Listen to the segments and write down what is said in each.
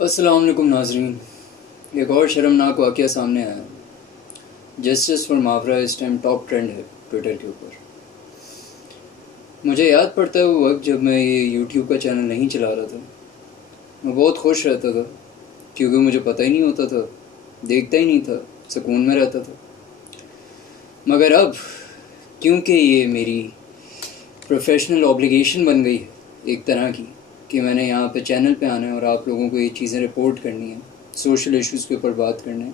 السلام علیکم ناظرین، ایک اور شرمناک واقعہ سامنے آیا ہے۔ جسٹس فار ماورا اس ٹائم ٹاپ ٹرینڈ ہے ٹویٹر کے اوپر۔ مجھے یاد پڑتا ہے وہ وقت جب میں یہ یوٹیوب کا چینل نہیں چلا رہا تھا۔ میں بہت خوش رہتا تھا کیونکہ مجھے پتہ ہی نہیں ہوتا تھا، دیکھتا ہی نہیں تھا، سکون میں رہتا تھا۔ مگر اب کیونکہ یہ میری پروفیشنل اوبلیگیشن بن گئی ہے ایک طرح کی کہ میں نے یہاں پہ چینل پہ آنا ہے اور آپ لوگوں کو یہ چیزیں رپورٹ کرنی ہیں، سوشل ایشوز کے اوپر بات کرنا ہے،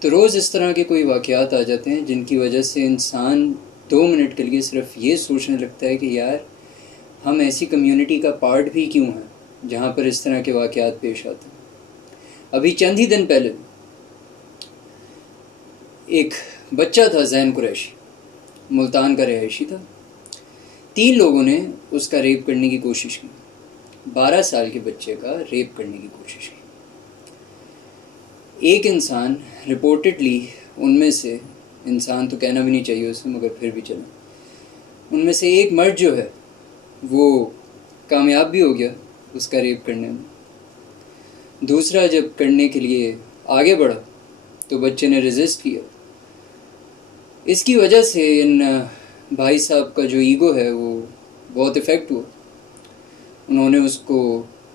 تو روز اس طرح کے کوئی واقعات آ جاتے ہیں جن کی وجہ سے انسان 2 منٹ کے لیے صرف یہ سوچنے لگتا ہے کہ یار ہم ایسی کمیونٹی کا پارٹ بھی کیوں ہیں جہاں پر اس طرح کے واقعات پیش آتے ہیں۔ ابھی چند ہی دن پہلے ایک بچہ تھا زین قریشی، ملتان کا رہائشی تھا۔ 3 لوگوں نے اس کا ریپ کرنے کی کوشش کی، 12 سال کے بچے کا ریپ کرنے کی کوشش کی۔ ایک انسان رپورٹڈلی ان میں سے، انسان تو کہنا بھی نہیں چاہیے اسے مگر پھر بھی چلیں، ان میں سے ایک مرد جو ہے وہ کامیاب بھی ہو گیا اس کا ریپ کرنے میں۔ دوسرا جب کرنے کے لیے آگے بڑھا تو بچے نے ریزسٹ کیا۔ اس کی وجہ سے ان بھائی صاحب کا جو ایگو ہے وہ بہت افیکٹ ہوا۔ انہوں نے اس کو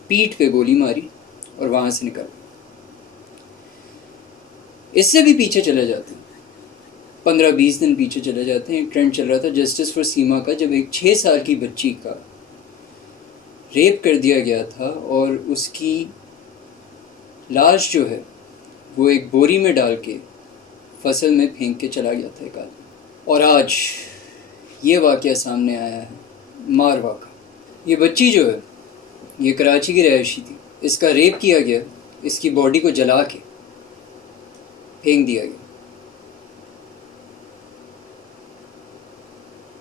پیٹھ پہ گولی ماری اور وہاں سے نکل۔ اس سے بھی پیچھے چلے جاتے ہیں، 15-20 دن پیچھے چلے جاتے ہیں۔ ایک ٹرینڈ چل رہا تھا جسٹس فار سیما کا، جب ایک 6 سال کی بچی کا ریپ کر دیا گیا تھا اور اس کی لاش جو ہے وہ ایک بوری میں ڈال کے فصل میں پھینک کے چلا گیا تھا ایک آدمی۔ اور آج یہ واقعہ سامنے آیا ہے، ماروا کا۔ یہ بچی جو ہے یہ کراچی کی رہائشی تھی، اس کا ریپ کیا گیا، اس کی باڈی کو جلا کے پھینک دیا گیا۔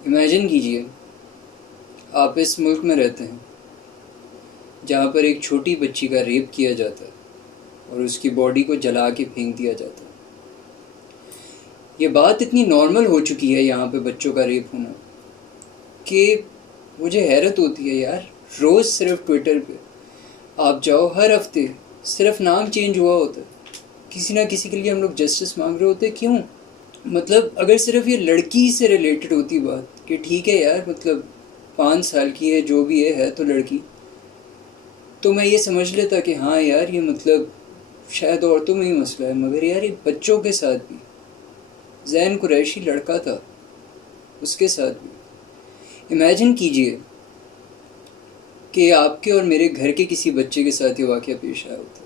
امیجن کیجئے آپ اس ملک میں رہتے ہیں جہاں پر ایک چھوٹی بچی کا ریپ کیا جاتا ہے اور اس کی باڈی کو جلا کے پھینک دیا جاتا ہے۔ یہ بات اتنی نارمل ہو چکی ہے یہاں پہ بچوں کا ریپ ہونا کہ مجھے حیرت ہوتی ہے یار۔ روز صرف ٹویٹر پہ آپ جاؤ، ہر ہفتے صرف نام چینج ہوا ہوتا ہے، کسی نہ کسی کے لیے ہم لوگ جسٹس مانگ رہے ہوتے ہیں۔ کیوں؟ مطلب اگر صرف یہ لڑکی سے ریلیٹڈ ہوتی بات کہ ٹھیک ہے یار، مطلب 5 سال کی ہے، جو بھی ہے تو لڑکی، تو میں یہ سمجھ لیتا کہ ہاں یار یہ مطلب شاید عورتوں میں ہی مسئلہ ہے، مگر یار یہ بچوں کے ساتھ بھی، زین قریشی لڑکا تھا اس کے ساتھ بھی۔ امیجن کیجئے کہ آپ کے اور میرے گھر کے کسی بچے کے ساتھ یہ واقعہ پیش آیا ہوتا۔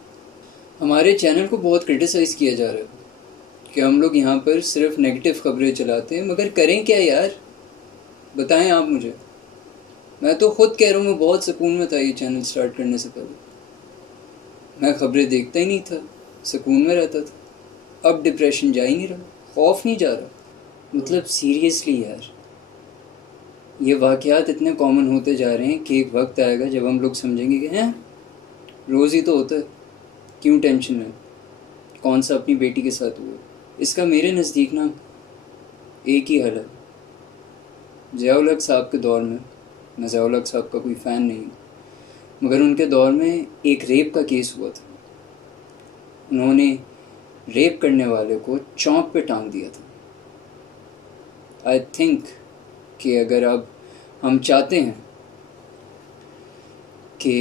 ہمارے چینل کو بہت کرٹیسائز کیا جا رہا ہے کہ ہم لوگ یہاں پر صرف نیگیٹو خبریں چلاتے ہیں، مگر کریں کیا یار؟ بتائیں آپ مجھے۔ میں تو خود کہہ رہا ہوں، میں بہت سکون میں تھا یہ چینل سٹارٹ کرنے سے پہلے، میں خبریں دیکھتا ہی نہیں تھا، سکون میں رہتا تھا۔ اب ڈپریشن جا ہی نہیں رہا، خوف نہیں جا رہا۔ مطلب سیریسلی یار، یہ واقعات اتنے کامن ہوتے جا رہے ہیں کہ ایک وقت آئے گا جب ہم لوگ سمجھیں گے کہ روز ہی تو ہوتا ہے، کیوں ٹینشن ہے، کون سا اپنی بیٹی کے ساتھ ہوا۔ اس کا میرے نزدیک نا ایک ہی حل ہے۔ ضیاء الحق صاحب کے دور میں ضیاء الحق صاحب کا کوئی فین نہیں ہوں، مگر ان کے دور میں ایک ریپ کا کیس ہوا تھا۔ انہوں نے ریپ کرنے والے کو چونک پہ ٹانگ دیا تھا۔ آئی تھنک کہ اگر اب ہم چاہتے ہیں کہ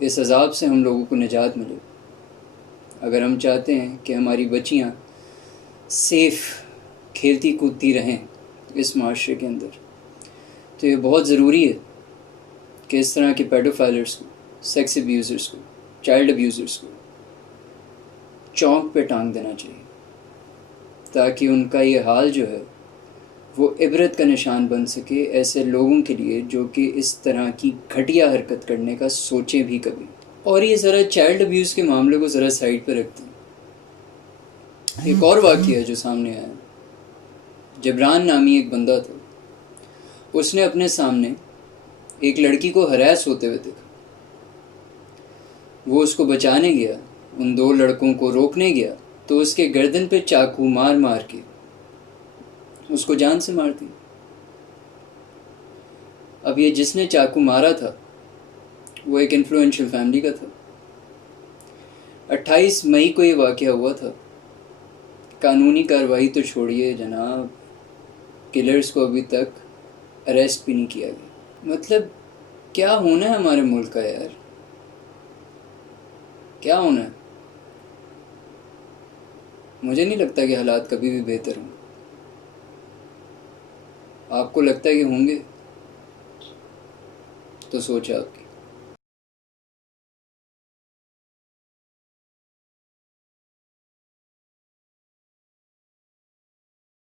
اس عذاب سے ہم لوگوں کو نجات ملے، اگر ہم چاہتے ہیں کہ ہماری بچیاں سیف کھیلتی کودتی رہیں اس معاشرے کے اندر، تو یہ بہت ضروری ہے کہ اس طرح کے پیڈوفائلرز کو، سیکس ابیوزرز کو، چائلڈ ابیوزرز کو چونک پہ ٹانگ دینا چاہیے، تاکہ ان کا یہ حال جو ہے وہ عبرت کا نشان بن سکے ایسے لوگوں کے لیے جو کہ اس طرح کی گھٹیا حرکت کرنے کا سوچیں بھی کبھی۔ اور یہ ذرا چائلڈ ابیوز کے معاملے کو ذرا سائڈ پہ رکھتے ہیں۔ ایک اور واقعہ ہے جو سامنے آیا۔ جبران نامی ایک بندہ تھا، اس نے اپنے سامنے ایک لڑکی کو ہراس ہوتے ہوئے دیکھا۔ وہ اس کو بچانے گیا، ان 2 لڑکوں کو روکنے گیا تو اس کے گردن پہ چاقو مار مار کے اس کو جان سے مار دی۔ اب یہ جس نے چاقو مارا تھا وہ ایک انفلوئنشل فیملی کا تھا، 28 مئی کو یہ واقعہ ہوا تھا. قانونی کارروائی تو چھوڑیے جناب، کلرز کو ابھی تک اریسٹ بھی نہیں کیا گیا. مطلب کیا ہونا ہے ہمارے ملک کا یار؟ کیا ہونا ہے؟ مجھے نہیں لگتا کہ حالات کبھی بھی بہتر ہوں. آپ کو لگتا ہے کہ ہوں گے؟ تو سوچ آپ کی.